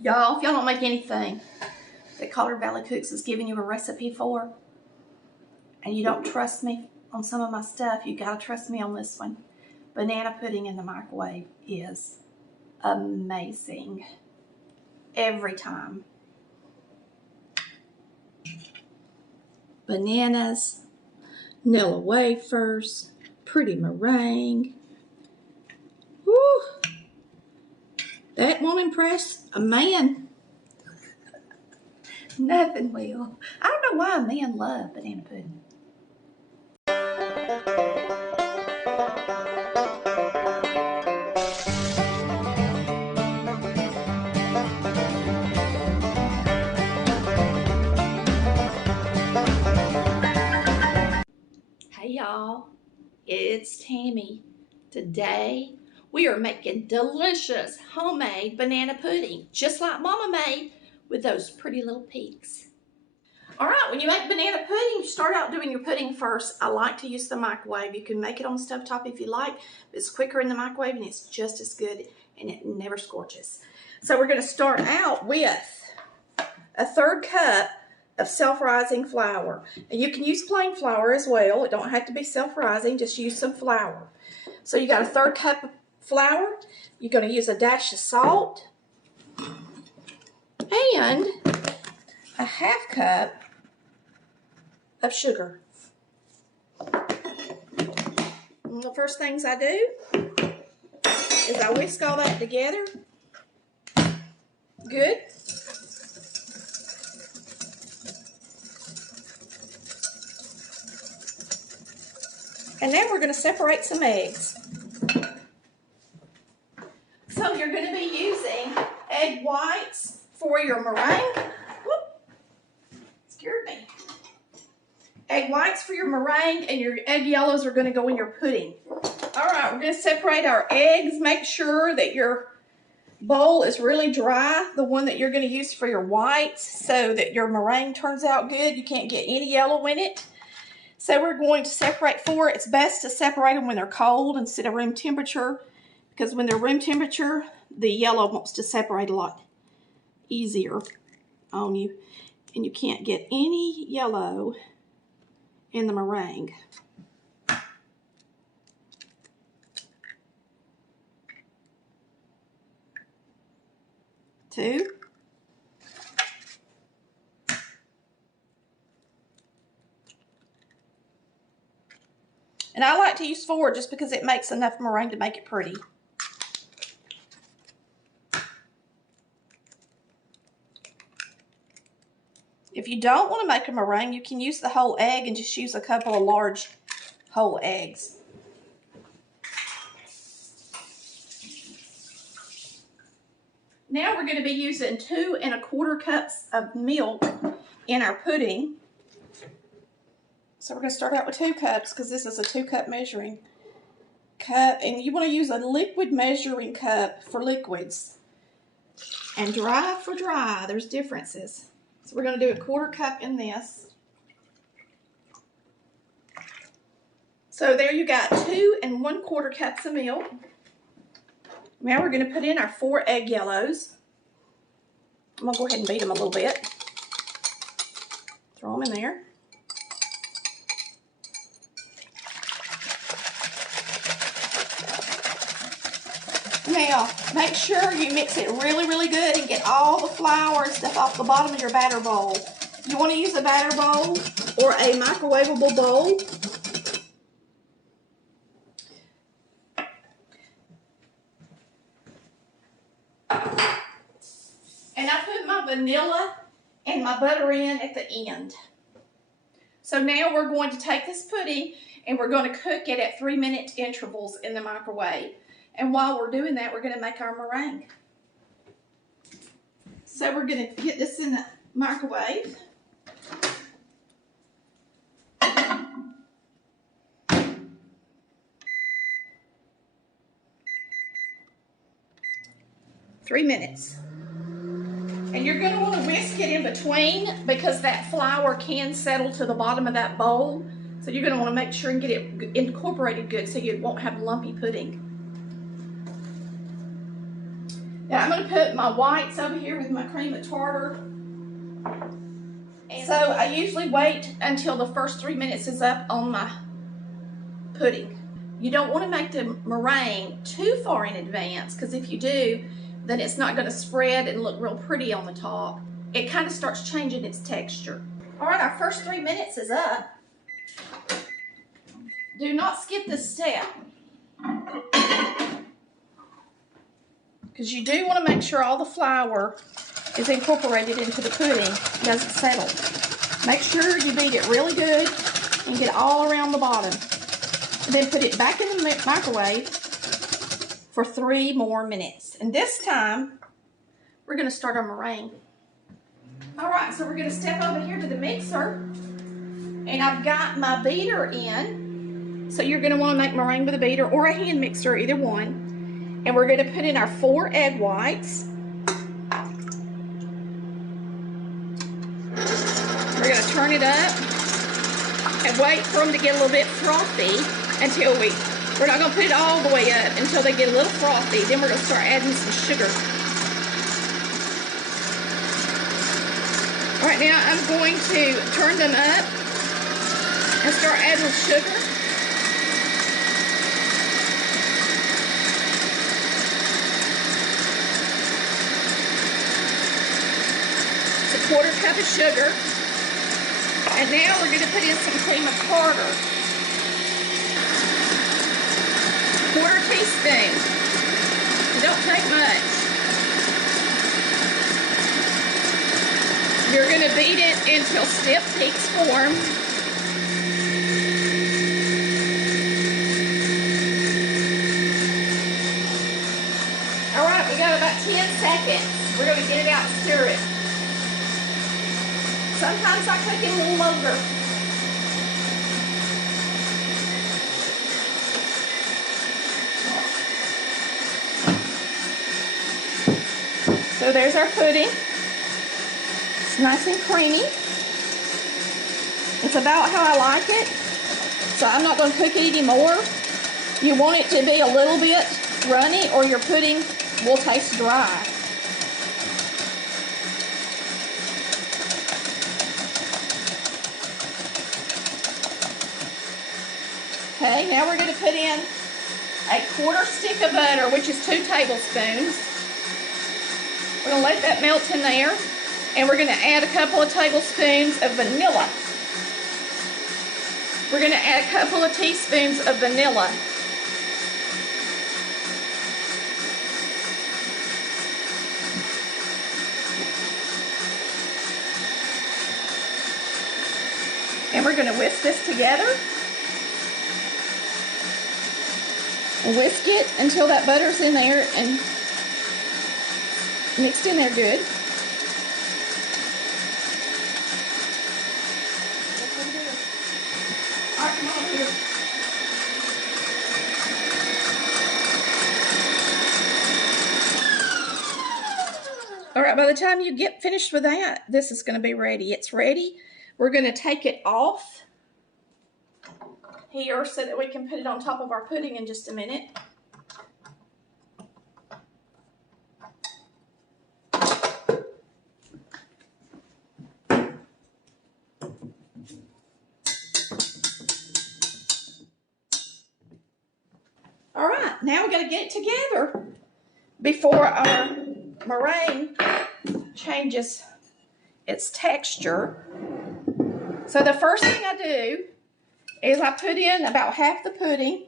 Y'all, if y'all don't make anything that Collar Valley Cooks is giving you a recipe for, and you don't trust me on some of my stuff, you gotta trust me on this one. Banana pudding in the microwave is amazing. Every time. Bananas, vanilla wafers, pretty meringue. Woo! That won't impress a man. Nothing will. I don't know why men love banana pudding. Hey y'all, it's Tammy. Today we are making delicious homemade banana pudding, just like Mama made with those pretty little peaks. All right, when you make banana pudding, you start out doing your pudding first. I like to use the microwave. You can make it on the stovetop if you like. It's quicker in the microwave and it's just as good and it never scorches. So we're going to start out with a 1/3 cup of self-rising flour. And you can use plain flour as well. It don't have to be self-rising, just use some flour. So you got a 1/3 cup of flour. You're going to use a dash of salt and a 1/2 cup of sugar. And the first things I do is I whisk all that together. Good. And then we're going to separate some eggs. So you're going to be using egg whites for your meringue. Whoop, scared me. Egg whites for your meringue, and your egg yellows are going to go in your pudding. All right, we're going to separate our eggs. Make sure that your bowl is really dry, the one that you're going to use for your whites, so that your meringue turns out good. You can't get any yellow in it. So we're going to separate 4. It's best to separate them when they're cold instead of room temperature, because when they're room temperature, the yellow wants to separate a lot easier on you, and you can't get any yellow in the meringue. Two. And I like to use 4 just because it makes enough meringue to make it pretty. If you don't want to make a meringue, you can use the whole egg and just use a couple of large whole eggs. Now we're going to be using 2 1/4 cups of milk in our pudding. So we're going to start out with 2 cups because this is a 2-cup measuring cup. And you want to use a liquid measuring cup for liquids. And dry for dry, there's differences. So we're going to do a 1/4 cup in this. So there you got 2 1/4 cups of milk. Now we're going to put in our 4 egg yellows. I'm going to go ahead and beat them a little bit. Throw them in there. Now, make sure you mix it really, really good and get all the flour and stuff off the bottom of your batter bowl. You want to use a batter bowl or a microwavable bowl. And I put my vanilla and my butter in at the end. So now we're going to take this pudding and we're going to cook it at 3-minute intervals in the microwave. And while we're doing that, we're going to make our meringue. So we're going to get this in the microwave. Three minutes. And you're going to want to whisk it in between because that flour can settle to the bottom of that bowl. So you're going to want to make sure and get it incorporated good so you won't have lumpy pudding. Now I'm going to put my whites over here with my cream of tartar. And so I usually wait until the first 3 minutes is up on my pudding. You don't want to make the meringue too far in advance, because if you do, then it's not going to spread and look real pretty on the top. It kind of starts changing its texture. All right, our first 3 minutes is up. Do not skip this step, because you do want to make sure all the flour is incorporated into the pudding, doesn't settle. Make sure you beat it really good and get all around the bottom. And then put it back in the microwave for 3 more minutes. And this time, we're going to start our meringue. All right, so we're going to step over here to the mixer. And I've got my beater in. So you're going to want to make meringue with a beater or a hand mixer, either one. And we're going to put in our 4 egg whites. We're going to turn it up and wait for them to get a little bit frothy until we're not going to put it all the way up until they get a little frothy. Then we're going to start adding some sugar. All right, now I'm going to turn them up and start adding sugar. It's a 1/4 cup of sugar. And now we're going to put in some cream of tartar. 1/4 teaspoon. It don't take much. You're going to beat it until stiff peaks form. All right, we got about 10 seconds. We're going to get it out and stir it. Sometimes I cook it a little longer. So there's our pudding. It's nice and creamy. It's about how I like it. So I'm not going to cook it anymore. You want it to be a little bit runny or your pudding will taste dry. Okay, now we're going to put in a 1/4 stick of butter, which is 2 tablespoons. We're going to let that melt in there, and we're going to add a couple of tablespoons of vanilla. We're going to add a couple of teaspoons of vanilla. And we're going to whisk this together. Whisk it until that butter's in there and mixed in there good. All right, come on here. All right, by the time you get finished with that, this is going to be ready. It's ready. We're going to take it off here so that we can put it on top of our pudding in just a minute. All right, now we got to get it together before our meringue changes its texture. So the first thing I do is I put in about half the pudding.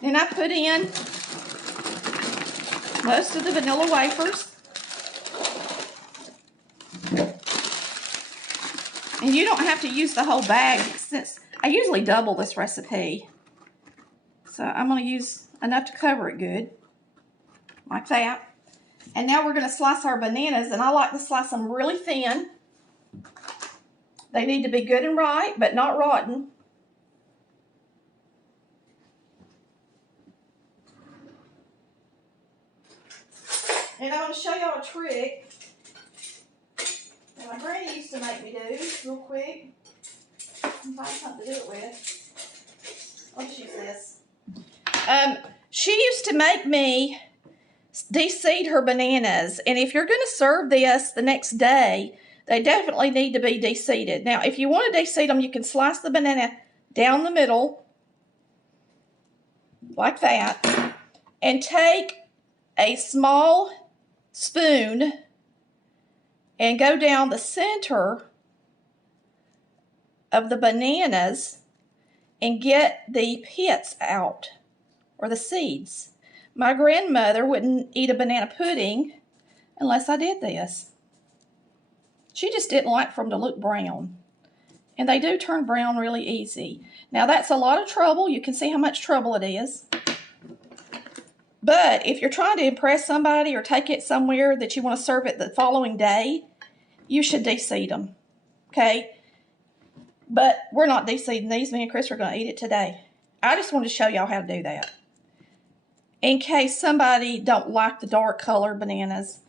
Then I put in most of the vanilla wafers. And you don't have to use the whole bag, since I usually double this recipe. So I'm going to use enough to cover it good, like that. And now we're going to slice our bananas, and I like to slice them really thin. They need to be good and ripe, but not rotten. And I'm going to show y'all a trick that my granny used used to make me do, real quick. Find something to do it with. Let's use this. She used to make me de-seed her bananas, and if you're going to serve this the next day, they definitely need to be de-seeded. Now, if you want to de-seed them, you can slice the banana down the middle, like that, and take a small spoon and go down the center of the bananas and get the pits out, or the seeds. My grandmother wouldn't eat a banana pudding unless I did this. She just didn't like for them to look brown. And they do turn brown really easy. Now that's a lot of trouble. You can see how much trouble it is. But if you're trying to impress somebody or take it somewhere that you want to serve it the following day, you should de-seed them. Okay? But we're not de-seeding these. Me and Chris are going to eat it today. I just wanted to show y'all how to do that. In case somebody don't like the dark colored bananas.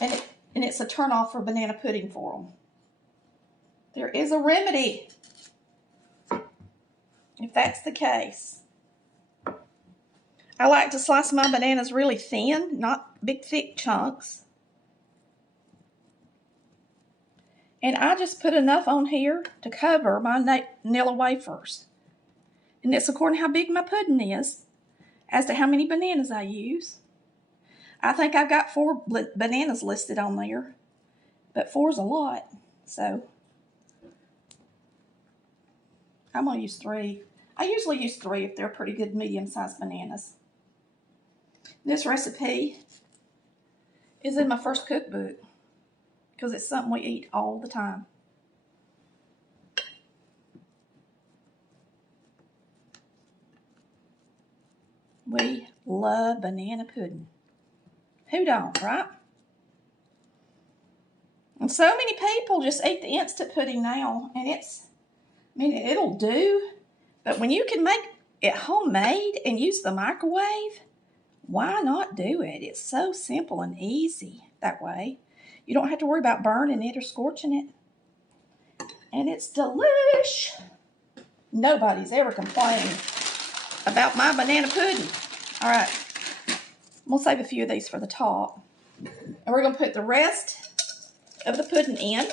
And it's a turn off for banana pudding for them. There is a remedy if that's the case. I like to slice my bananas really thin, not big thick chunks. And I just put enough on here to cover my vanilla wafers. And it's according to how big my pudding is as to how many bananas I use. I think I've got 4 bananas listed on there, but 4 is a lot, so I'm going to use 3. I usually use 3 if they're pretty good medium-sized bananas. This recipe is in my first cookbook because it's something we eat all the time. We love banana pudding. Who don't, right? And so many people just eat the instant pudding now, and it'll do. But when you can make it homemade and use the microwave, why not do it? It's so simple and easy that way. You don't have to worry about burning it or scorching it. And it's delish. Nobody's ever complained about my banana pudding. All right. We'll save a few of these for the top. And we're going to put the rest of the pudding in.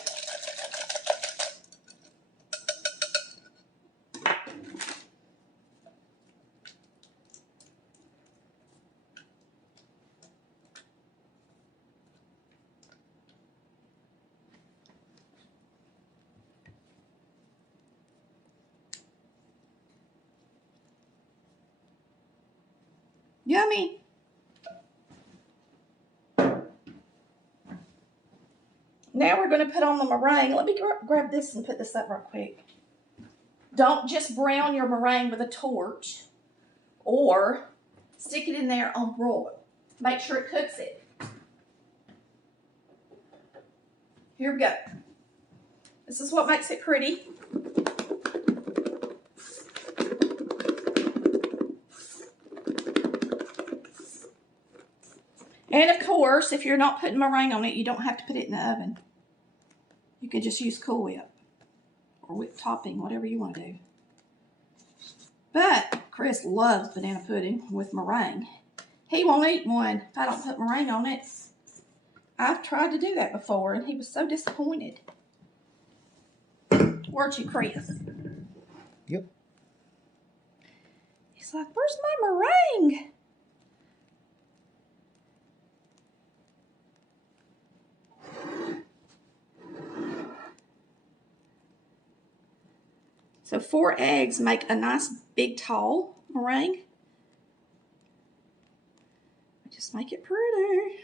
Yummy. Now we're going to put on the meringue. Let me grab this and put this up real quick. Don't just brown your meringue with a torch or stick it in there on broil. Make sure it cooks it. Here we go. This is what makes it pretty. And of course, if you're not putting meringue on it, you don't have to put it in the oven. You could just use Cool Whip or whipped topping, whatever you want to do. But Chris loves banana pudding with meringue. He won't eat one if I don't put meringue on it. I've tried to do that before, and he was so disappointed. Weren't you, Chris? Yep. He's like, where's my meringue? So 4 eggs make a nice big tall meringue. Just make it pretty.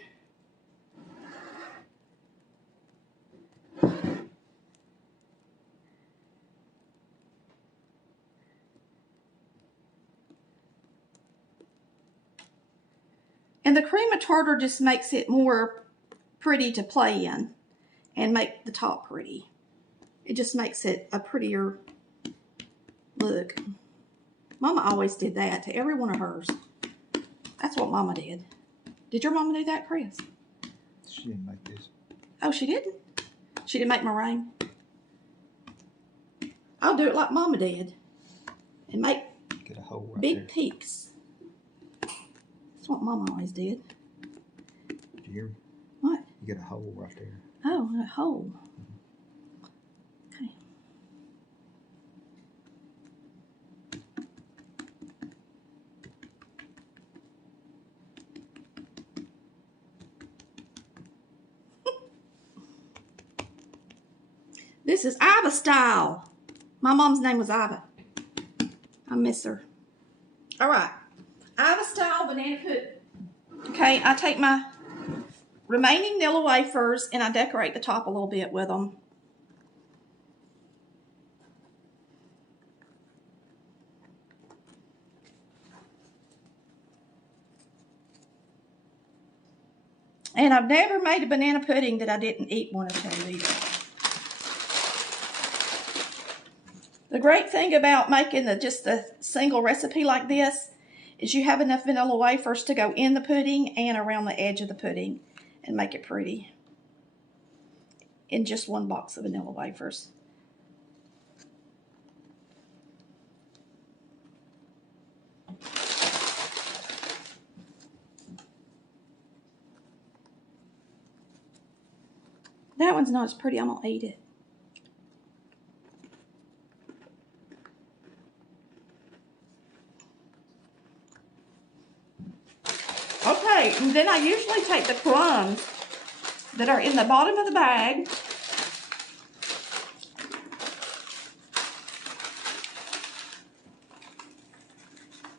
And the cream of tartar just makes it more pretty to play in and make the top pretty. It just makes it a prettier look. Mama always did that to every one of hers. That's what Mama did. Did your mama do that, Chris? She didn't make this. Oh, she didn't? She didn't make meringue. I'll do it like Mama did and make Get a hole right big there. peaks. That's what Mama always did. Did you hear me? What? You get a hole right there. Oh, a hole. Okay. This is Iva style. My mom's name was Iva. I miss her. All right. Iva style banana pudding. Okay, I take my remaining Nilla wafers and I decorate the top a little bit with them. And I've never made a banana pudding that I didn't eat one or two either. The great thing about making just a single recipe like this is you have enough vanilla wafers to go in the pudding and around the edge of the pudding and make it pretty in just one box of vanilla wafers. That one's not as pretty. I'm gonna eat it. Okay, and then I usually take the crumbs that are in the bottom of the bag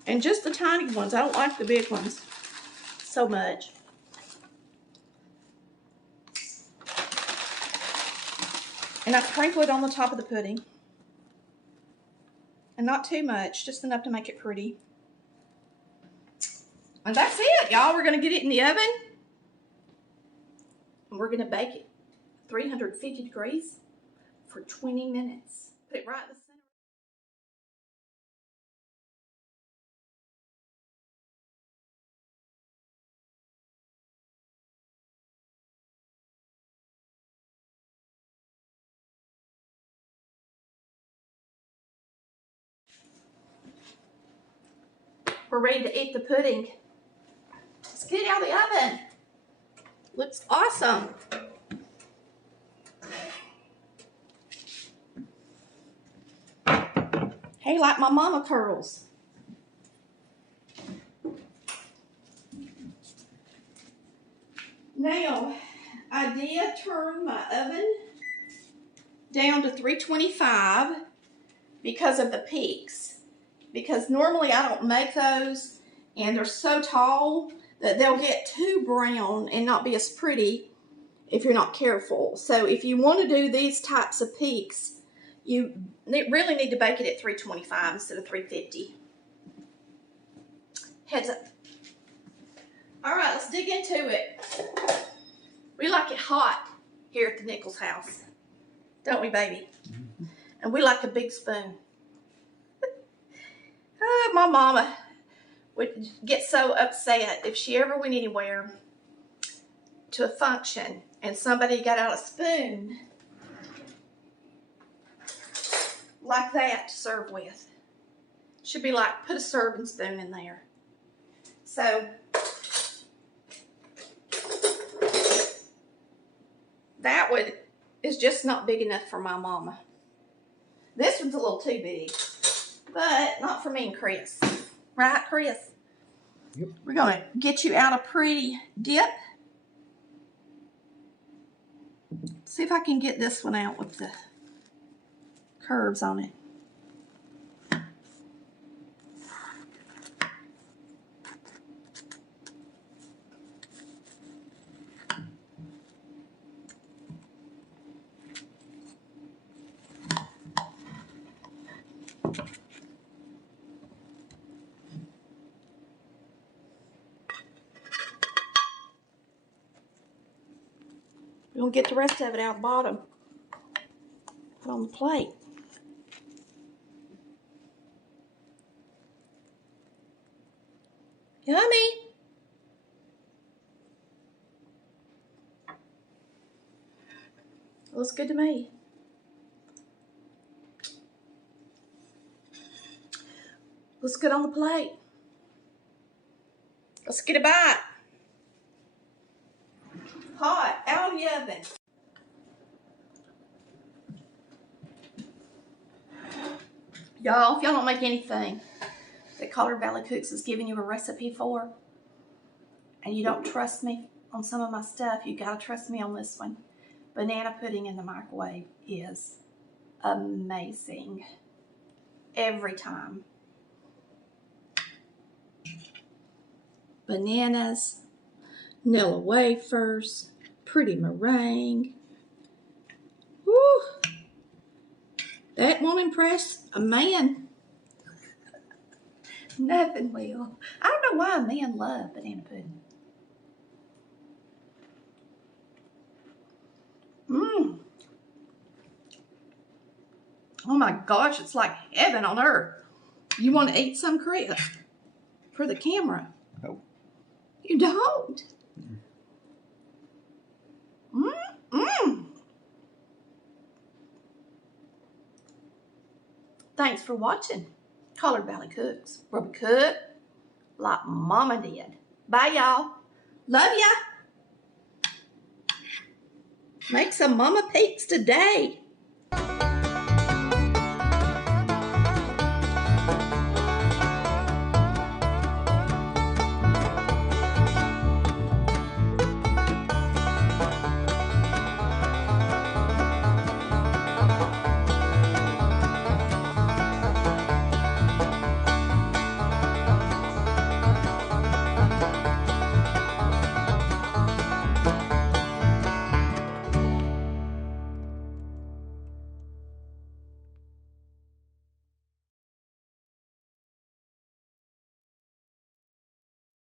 and just the tiny ones. I don't like the big ones so much. And I sprinkle it on the top of the pudding. And not too much, just enough to make it pretty. And that's it, y'all. We're gonna get it in the oven. And we're gonna bake it 350 degrees for 20 minutes. Put it right in the center. We're ready to eat the pudding. Let's get it out of the oven. Looks awesome. Hey, like my mama curls. Now, I did turn my oven down to 325 because of the peaks. Because normally I don't make those and they're so tall that they'll get too brown and not be as pretty if you're not careful. So if you want to do these types of peaks, you really need to bake it at 325 instead of 350. Heads up. All right, let's dig into it. We like it hot here at the Nichols house, don't we, baby? Mm-hmm. And we like a big spoon. My mama would get so upset if she ever went anywhere to a function and somebody got out a spoon like that to serve with. She'd be like, put a serving spoon in there. So that one is just not big enough for my mama. This one's a little too big, but not for me and Chris. Right, Chris? Yep. We're going to get you out a pretty dip. See if I can get this one out with the curves on it. We're going to get the rest of it out bottom. Put on the plate. Yummy. Looks good to me. Looks good on the plate. Let's get a bite. Hot, out of the oven. Y'all, if y'all don't make anything that Collard Valley Cooks is giving you a recipe for, and you don't trust me on some of my stuff, you gotta trust me on this one. Banana pudding in the microwave is amazing. Every time. Bananas, Nilla wafers, pretty meringue. Woo! That won't impress a man. Nothing will. I don't know why men love banana pudding. Mmm. Oh my gosh, it's like heaven on earth. You want to eat some, Chris? For the camera? No. You don't? Mmm. Thanks for watching Collard Valley Cooks, where we cook like Mama did. Bye, y'all. Love ya. Make some mama peaks today.